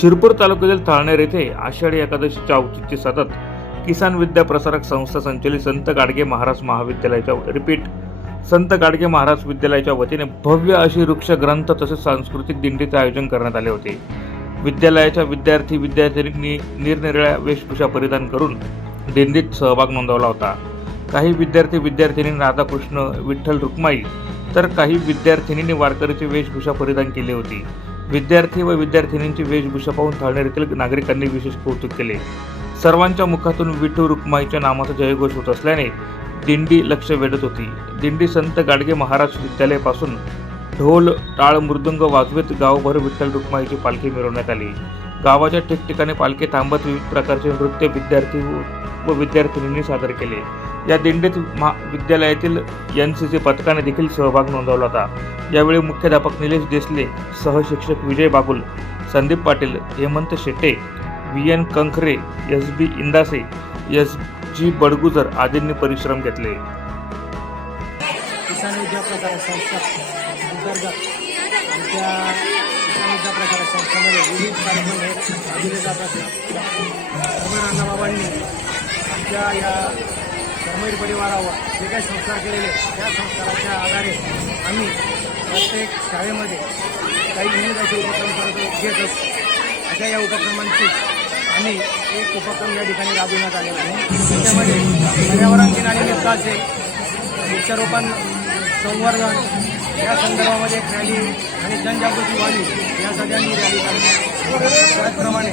शिरपूर तालुक्यातील थाळनेर येथे आषाढी एकादशीच्या औचित्य साधत किसान विद्या प्रसारक संस्था संचलित संत गाडगे महाराज महाविद्यालयाच्या रिपीट. संत गाडगे महाराज विद्यालयाच्या वतीने भव्य अशी वृक्ष ग्रंथ तसेच सांस्कृतिक दिंडीचे आयोजन करण्यात आले होते. विद्यालयाच्या विद्यार्थी विद्यार्थिनींनी निरनिराळ्या वेशभूषा परिधान करून दिंडीत सहभाग नोंदवला होता. काही विद्यार्थी विद्यार्थिनी राधाकृष्ण विठ्ठल रुक्माई तर काही विद्यार्थिनींनी वारकरीची वेशभूषा परिधान केली होती. विद्यार्थी व विद्यार्थिनींची वेशभूषा पाहून थाळनेर येथील नागरिकांनी विशेष कौतुक केले. सर्वांच्या मुखातून विठू रुक्माईच्या नामाचा जयघोष होत असल्याने दिंडी लक्ष वेधत होती. दिंडी संत गाडगे महाराज विद्यालयापासून ढोल टाळ मृदुंग वाजवीत गावभर विठ्ठल रुक्माईची पालखी मिरवण्यात आली. गावाच्या ठिकठिकाणी पालखी थांबत विविध प्रकारचे नृत्य विद्यार्थी व विद्यार्थिनींनी सादर केले. या दिंडीत महा विद्यालयातील एन सी सी पथकाने देखील सहभाग नोंदवला होता. यावेळी मुख्याध्यापक Nilesh Desale सहशिक्षक Vijay Bagul Sandeep Patil Hemant Shette V N Kankhare S B Indase S G Badgujar आदींनी परिश्रम घेतले. किसान प्रसारक संस्था अंतर्गत आमच्या किसान प्रसारक संस्थेमध्ये विविध कार्यक्रम हे राबविले जात असतात आमच्या या धर्मवीर परिवारावर जे काही संस्कार केलेले त्या संस्काराच्या आधारे आम्ही प्रत्येक शाळेमध्ये काही विविध असे उपक्रम करत घेत असतो. अशा या उपक्रमांची आम्ही एक उपक्रम या ठिकाणी राबविण्यात आलेला आहे. त्याच्यामध्ये पर्यावरण दिनानिमित्त असेल वृक्षारोपण संवर्धन या संदर्भामध्ये एक रॅली आणि जनजागृती व्हावी यासाठी आम्ही रॅली काढली त्याचप्रमाणे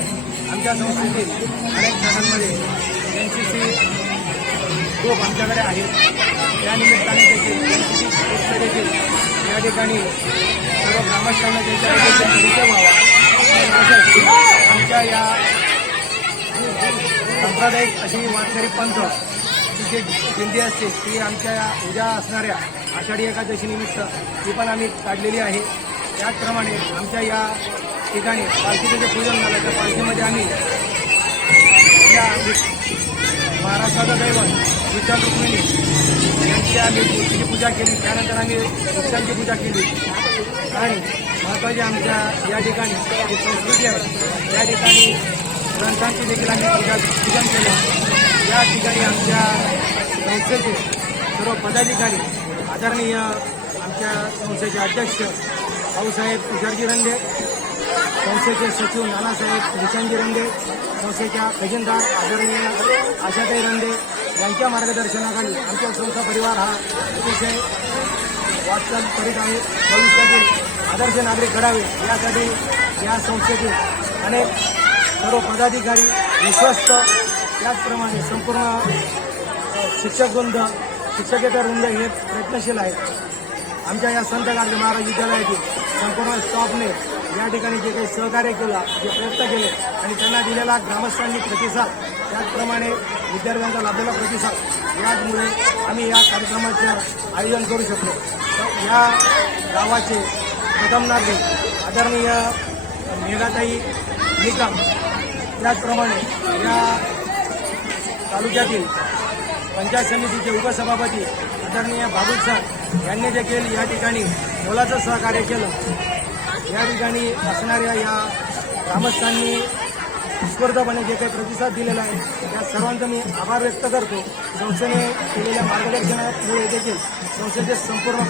आमच्या संस्थेतील अनेक शाळांमध्ये एन सी सी खूप आमच्याकडे आहेत. त्यानिमित्ताने देखील देखील या ठिकाणी सर्व ग्रामस्थांना त्यांच्या परिचय व्हावा. आमच्या या सांप्रदायिक अशी वारकरी पंथ ही जी दिंडी असते ती आमच्या या उद्या असणाऱ्या आषाढी एकादशीनिमित्त ती पण आम्ही काढलेली आहे. त्याचप्रमाणे आमच्या या ठिकाणी पालखीचं जे पूजन झालं त्या पालखीमध्ये आम्ही या महाराष्ट्राचं दैवत विठ्ठल रुक्मिणी यांची आम्ही मूर्तीची पूजा केली. त्यानंतर आम्ही वृक्षांची पूजा केली. आणि महत्त्वाची आमच्या या ठिकाणी संस्कृती आहे या ठिकाणी ग्रंथांची देखील आम्ही पूजा पूजन केलं. या ठिकाणी आमच्या संस्थेचे सर्व पदाधिकारी आदरणीय आमच्या संस्थेचे अध्यक्ष भाऊसाहेब तुषारजी रंगे संस्थेचे सचिव नानासाहेब निशांजी रंगे संस्थेच्या खजिनदार आदरणीय आशाताई रंगे यांच्या मार्गदर्शनाखाली आमच्या संस्था परिवार हा अतिशय वाटचाल करीत आहे. भविष्यातील आदर्श नागरिक घडावे यासाठी या संस्थेतील अनेक सर्व पदाधिकारी विश्वस्त. त्याचप्रमाणे संपूर्ण शिक्षक वृंद शिक्षकेतर वृंद हे प्रयत्नशील आहेत. आमच्या या संत गांधी महाराज विद्यालयातील संपूर्ण स्टाफने या ठिकाणी जे काही सहकार्य केलं जे प्रयत्न केले आणि त्यांना दिलेला ग्रामस्थांनी प्रतिसाद त्याचप्रमाणे विद्यार्थ्यांचा लाभलेला प्रतिसाद यामुळे आम्ही या कार्यक्रमाचे आयोजन करू शकलो. तर या गावाचे प्रथम नागरिक आदरणीय मेघाताई निकम त्याचप्रमाणे या तालुक्यातील पंचायत समितीचे उपसभापती आदरणीय बाबू सर यांनी देखील या ठिकाणी मोलाचं सहकार्य केलं. या ठिकाणी असणाऱ्या या ग्रामस्थांनी उत्स्फूर्तपणे जे काही प्रतिसाद दिलेला आहे त्या सर्वांचा मी आभार व्यक्त करतो. संस्थेने केलेल्या मार्गदर्शनामुळे देखील संस्थेचे संपूर्ण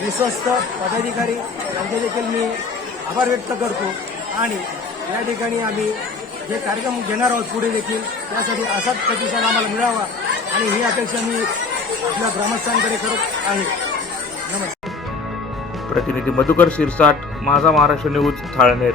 विश्वस्त पदाधिकारी यांचे देखील मी आभार व्यक्त करतो. आणि या ठिकाणी आम्ही जे कार्यक्रम घेणार आहोत पुढे देखील त्यासाठी असाच प्रतिसाद आम्हाला मिळावा. आणि ही अपेक्षा मी आपल्या ग्रामस्थांकडे करत आहे. नमस्कार. प्रतिनिधी मधुकर शिरसाट माझा महाराष्ट्र न्यूज थाळनेर.